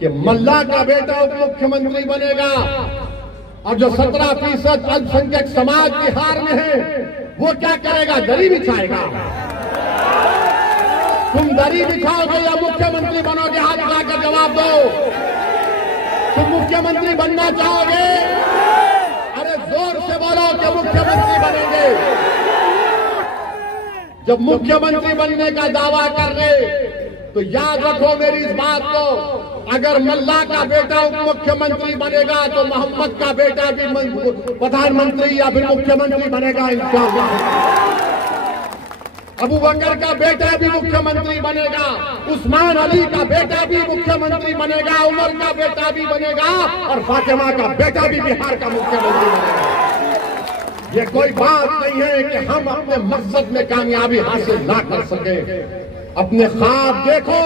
कि मल्ला का बेटा उप मुख्यमंत्री बनेगा और जो 17% अल्पसंख्यक समाज बिहार में है वो क्या करेगा? दरी बिछाएगा। तुम दरी बिछाओगे या मुख्यमंत्री बनोगे? हाथ उठाकर जवाब दो। तुम मुख्यमंत्री बनना चाहोगे? अरे जोर से बोलो कि मुख्यमंत्री बनेंगे। जब मुख्यमंत्री बनने का दावा कर रहे तो याद रखो मेरी इस बात को, अगर मल्ला का बेटा उप मुख्यमंत्री बनेगा तो मोहम्मद का बेटा भी प्रधानमंत्री या फिर मुख्यमंत्री बनेगा इंशाअल्लाह। अबू बकर का बेटा भी मुख्यमंत्री बनेगा, उस्मान अली का बेटा भी मुख्यमंत्री बनेगा, उमर का बेटा भी बनेगा और फातिमा का बेटा भी बिहार का मुख्यमंत्री बनेगा। ये कोई बात नहीं है कि हम अपने मकसद में कामयाबी हासिल ना कर सके। अपने ख्वाब देखो,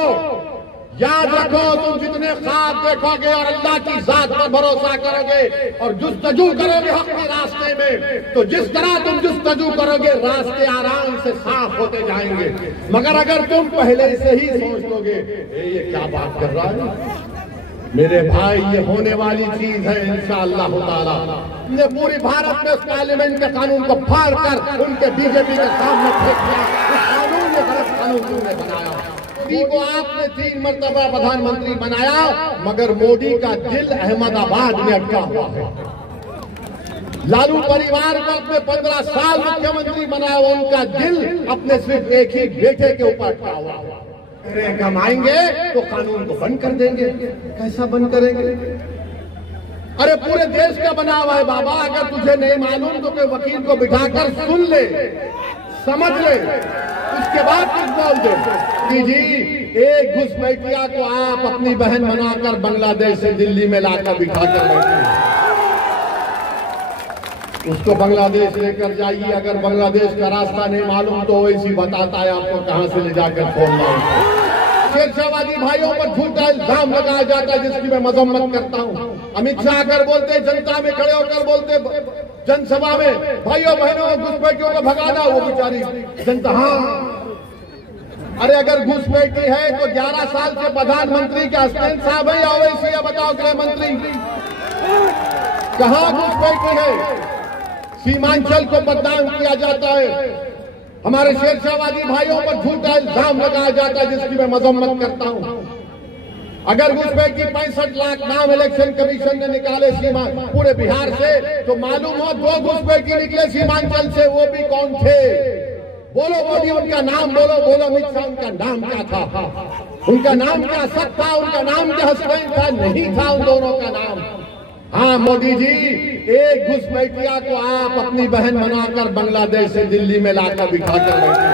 याद रखो, तुम जितने ख्वाब देखोगे और अल्लाह की जात पर भरोसा करोगे और जुस्तजू करोगे हक के रास्ते में, तो जिस तरह तुम जुस्तजू करोगे रास्ते आराम से साफ होते जाएंगे। मगर अगर तुम पहले से ही सोच लोगे ये क्या बात कर रहा है, मेरे भाई ये होने वाली चीज है इंशाअल्लाह ताला। ने पूरी भारत में उस पार्लियामेंट के कानून को फाड़ कर उनके बीजेपी के सामने फेंक दिया। उस कानून ने गलत कानून तुमने बनाया। मोदी को आपने 3 मरतबा प्रधानमंत्री बनाया, मगर मोदी का दिल अहमदाबाद में अटका हुआ है। लालू परिवार को अपने 15 साल मुख्यमंत्री बनाया, उनका दिल अपने सिर्फ एक ही बेटे के ऊपर अटका हुआ है। कमाएंगे तो कानून को बंद कर देंगे। कैसा बंद करेंगे? अरे पूरे देश का बना हुआ है बाबा। अगर तुझे नहीं मालूम तो कोई वकील को बिठाकर सुन ले, समझ ले, उसके बाद कुछ बोल दे कि जी एक घुसपैठिया को आप अपनी बहन बनाकर बांग्लादेश से दिल्ली में लाकर बिठाकर बैठे, उसको बांग्लादेश लेकर जाइए। अगर बांग्लादेश का रास्ता नहीं मालूम तो वैसी बताता है आपको कहां से ले जाकर छोड़ना है। शेरशाहवादी भाइयों पर झूठा इल्जाम लगाया जाता है जिसकी मैं मजम्मत करता हूं। अमित शाह अगर बोलते, जनता में खड़े होकर बोलते जनसभा में, भाइयों बहनों घुसपैठियों को भगाना, वो बेचारी जनता हाँ। अरे अगर घुसपैठी है तो 11 साल से प्रधानमंत्री के हसनैन साहब है या वैसी, बताओ गृह मंत्री, कहां घुसपैठी है? सीमांचल को बदनाम किया जाता है। हमारे शेरशाहवादी भाइयों पर झूठा इल्जाम लगाया जाता है जिसकी मैं मजम्मत करता हूं। अगर घुसपैठी 65 लाख नाम इलेक्शन कमीशन ने निकाले सीमा पूरे बिहार से, तो मालूम हो 2 घुसपैठी निकले सीमांचल से, वो भी कौन थे? बोलो मोदी उनका नाम बोलो। बोलो अमित शाह उनका नाम क्या था? उनका नाम क्या सच था? उनका नाम क्या हसनैन था? नहीं था उन दोनों का नाम। हाँ मोदी जी, एक घुसपैठिया को आप अपनी बहन बनाकर बांग्लादेश से दिल्ली में लाकर बिठाकर बैठे,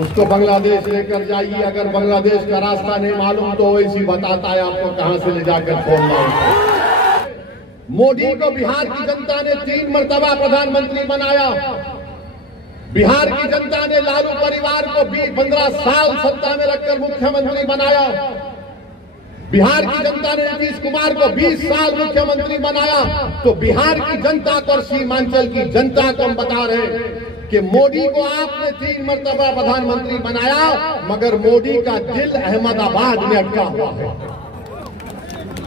उसको बांग्लादेश लेकर जाइए। अगर बांग्लादेश का रास्ता नहीं मालूम तो वैसी बताता है आपको कहां से ले जाकर छोड़ना है। मोदी को बिहार की जनता ने 3 मरतबा प्रधानमंत्री बनाया। बिहार की जनता ने लालू परिवार को 15 साल सत्ता में रखकर मुख्यमंत्री बनाया। बिहार की जनता ने नीतीश कुमार को 20 साल मुख्यमंत्री बनाया। तो बिहार की जनता को और सीमांचल की जनता को हम बता रहे हैं कि मोदी को आपने 3 मरतबा प्रधानमंत्री बनाया, मगर मोदी का दिल अहमदाबाद में अटका हुआ है।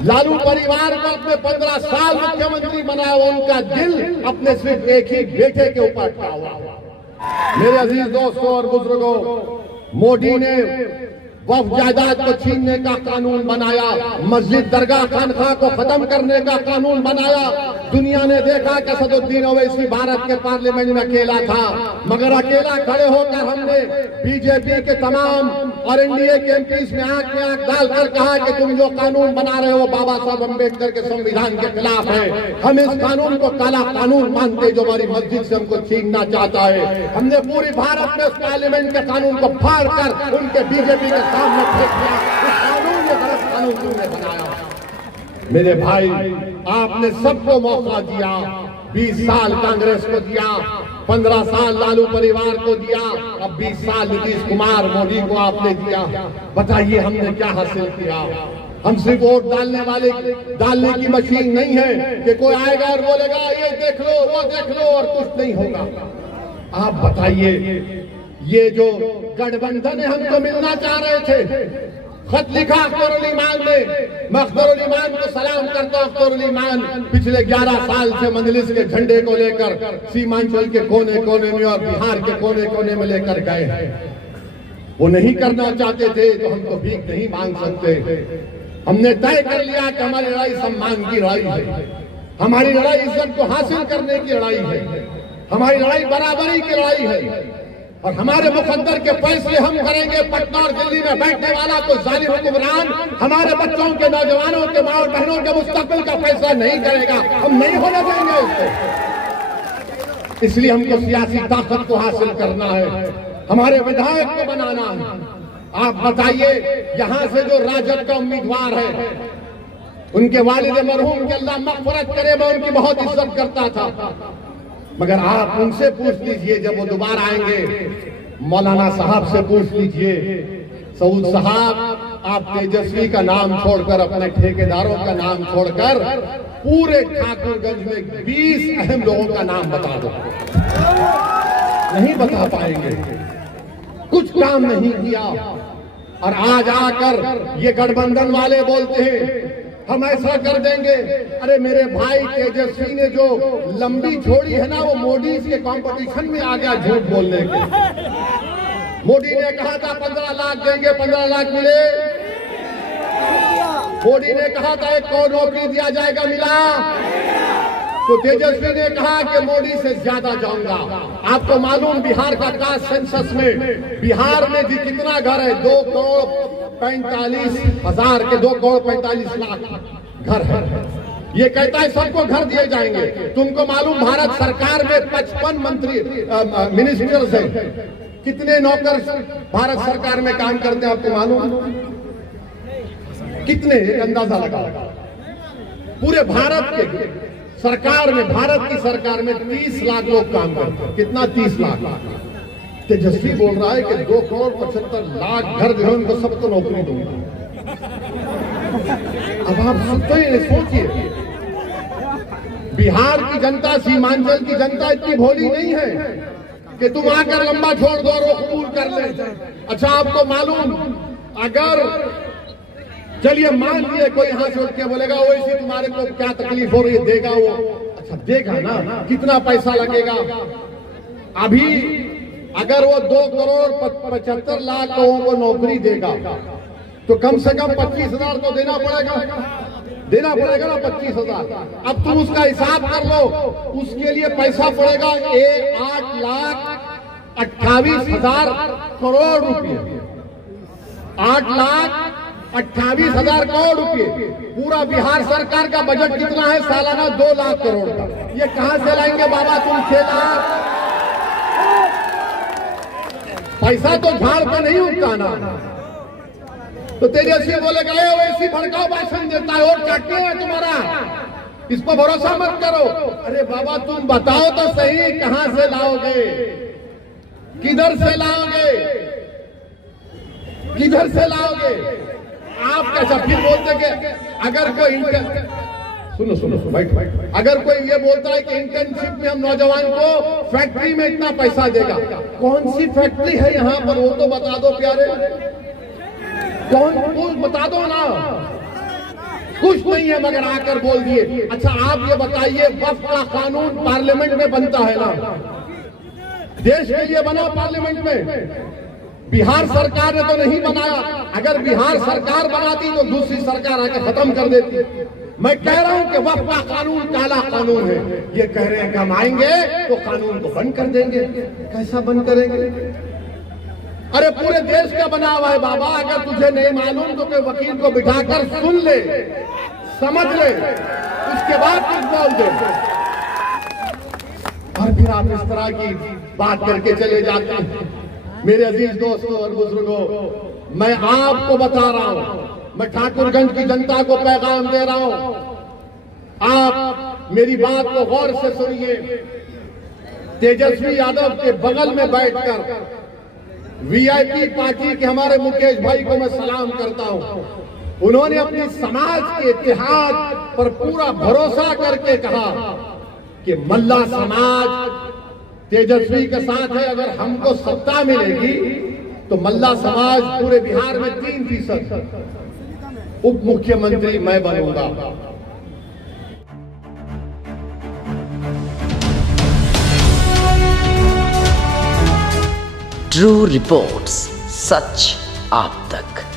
लालू परिवार को अपने 15 साल मुख्यमंत्री बनाया, उनका दिल अपने सिर्फ एक ही बेटे के ऊपर अटका हुआ है। मेरे अजीज दोस्तों और बुजुर्गों, मोदी ने वक्फ जायदाद को छीनने का कानून बनाया, मस्जिद दरगाह खानखा को खत्म करने का कानून बनाया। दुनिया ने देखा कि असदुद्दीन ओवैसी भारत के पार्लियामेंट में अकेला था, मगर अकेला खड़े होकर हमने बीजेपी के तमाम और एनडीए के एमपीज में आंख डालकर कहा कि तुम जो कानून बना रहे हो बाबा साहब अम्बेडकर के संविधान के खिलाफ है। हम इस कानून को काला कानून मानते जो हमारी मस्जिद से हमको छीनना चाहता है। हमने पूरी भारत में उस पार्लियामेंट के कानून को फाड़ कर उनके बीजेपी के सामने फेंक दिया। उस कानून ने गलत कानून तुमने बनाया। मेरे भाई, आपने सबको मौका दिया। 20 साल कांग्रेस को दिया, 15 साल लालू परिवार को दिया, अब 20 साल नीतीश कुमार मोदी को आपने दिया। बताइए हमने क्या हासिल किया? हम सिर्फ वोट डालने की मशीन नहीं है कि कोई आएगा और बोलेगा ये देख लो वो देख लो और कुछ नहीं होगा। आप बताइए, ये जो गठबंधन है हमको मिलना चाह रहे थे, खत लिखा अख्तरुल ईमान ने। मैं अख्तरुल ईमान को सलाम करता हूं। अख्तरुल ईमान पिछले 11 साल से मजलिस के झंडे को लेकर सीमांचल के कोने कोने में और बिहार के कोने कोने में लेकर गए हैं। वो नहीं करना चाहते थे तो हम तो भीख नहीं मांग सकते। हमने तय कर लिया कि हमारी लड़ाई सम्मान की लड़ाई है, हमारी लड़ाई इज्जत को हासिल करने की लड़ाई है, हमारी लड़ाई बराबरी की लड़ाई है और हमारे मुकद्दर के फैसले हम करेंगे। पटना और दिल्ली में बैठने वाला कोई जालिम हुक्मरान हमारे बच्चों के, नौजवानों के, माँ और बहनों के मुस्तकबिल का फैसला नहीं करेगा। हम नहीं होने देंगे उसको। इसलिए हमको सियासी ताकत को हासिल करना है, हमारे विधायक को बनाना है। आप बताइए, यहां से जो राजद का उम्मीदवार है, उनके वालिद मरहूम के अल्लाह मग़फ़िरत करे, मैं उनकी बहुत इज्जत करता था। मगर आप उनसे पूछ लीजिए, जब वो दोबारा आएंगे, मौलाना साहब से पूछ लीजिए, सऊद साहब आप तेजस्वी का नाम छोड़कर, अपने ठेकेदारों का नाम छोड़कर पूरे ठाकुरगंज में 20 अहम लोगों का नाम बता दो। नहीं बता पाएंगे, कुछ काम नहीं किया। और आज आकर ये गठबंधन वाले बोलते हैं हम ऐसा कर देंगे। अरे मेरे भाई, तेजस्वी ने जो लंबी छोड़ी है ना, वो मोदी के कंपटीशन में आ गया झूठ बोलने के। मोदी ने कहा था 15 लाख देंगे, 15 लाख मिले। मोदी ने कहा था 1 करोड़ नौकरी दिया जाएगा, मिला। तो तेजस्वी ने कहा कि मोदी से ज्यादा जाऊंगा। आपको मालूम, बिहार का कास्ट सेंसस में बिहार में जी कितना घर है? 2,45,000 के 2,45,00,000 घर है। ये कहता है सबको घर दिए जाएंगे। तुमको मालूम, भारत सरकार में 55 मंत्री मिनिस्टर्स हैं। कितने नौकर भारत सरकार में काम करते हैं आपको मालूम? कितने? अंदाजा लगा। पूरे भारत के सरकार में, भारत की सरकार में 30 लाख लोग काम करते हैं। कितना? 30 लाख। तेजस्वी बोल रहा है कि 2,75,00,000 घर जो है उनको सबको नौकरी दूंगा। अब आप सोचिए, बिहार की जनता, सीमांचल की जनता इतनी भोली नहीं है कि तुम आकर लंबा छोड़ दो और वो कबूल कर ले। अच्छा, आपको मालूम, अगर चलिए मान लिए कोई यहां से उठ के बोलेगा ओवैसी तुम्हारे को क्या तकलीफ हो रही है, देगा वो। अच्छा देगा ना, कितना पैसा लगेगा? अभी अगर वो 2,75,00,000 लोगों को नौकरी देगा तो कम से कम 25,000 तो देना पड़ेगा ना, 25,000। अब तुम उसका हिसाब कर लो, उसके लिए पैसा पड़ेगा 8,28,000 करोड़ रुपये। 8,28,000 करोड़ रुपये। पूरा बिहार सरकार का बजट कितना है? सालाना 2 लाख करोड़ का। ये कहां से लाएंगे बाबा तुम 6 लाख? पैसा तो झाड़ पे नहीं उगता ना। तो तेजस्वी बोलेगा वैसी भड़काऊ भाषण देता है और क्या है तुम्हारा, इस पर भरोसा मत करो। अरे बाबा तुम बताओ तो सही, कहां से लाओगे, किधर से लाओगे, किधर से लाओगे? आप कैसा फिर बोलते कि अगर कोई सुनो बैठ, अगर कोई ये बोलता है कि इंटर्नशिप में हम नौजवान को फैक्ट्री में इतना पैसा देगा, कौन सी फैक्ट्री है यहाँ पर वो तो बता दो प्यारे, कौन बता दो ना। कुछ नहीं है मगर आकर बोल दिए। अच्छा आप ये बताइए, वक्फ का कानून पार्लियामेंट में बनता है ना, देश के लिए बना पार्लियामेंट में, बिहार सरकार ने तो नहीं बनाया। अगर बिहार सरकार बनाती तो दूसरी सरकार आकर खत्म कर देती। मैं कह रहा हूं कि वक्फ का कानून काला कानून है। ये कह रहे हैं कि हम आएंगे तो कानून को बंद कर देंगे। कैसा बंद करेंगे? अरे पूरे देश का बना हुआ है बाबा। अगर तुझे नहीं मालूम तो कोई वकील को बिठाकर सुन ले, समझ ले, उसके बाद कुछ बोल दे। और फिर आप इस तरह की बात करके चले जाते हैं। मेरे अजीज दोस्तों और बुजुर्गों, मैं आपको बता रहा हूं, मैं ठाकुरगंज की जनता को पैगाम दे रहा हूं, आप मेरी बात को गौर से सुनिए। तेजस्वी यादव के बगल में बैठकर वीआईपी पार्टी के हमारे मुकेश भाई को मैं सलाम करता हूं। उन्होंने अपनी समाज के इतिहास पर पूरा भरोसा करके कहा कि मल्ला समाज तेजस्वी के साथ है। अगर हमको सत्ता मिलेगी तो मल्ला समाज पूरे बिहार में 3% उप मुख्यमंत्री मैं बनूंगा। ट्रू रिपोर्ट्स, सच आप तक।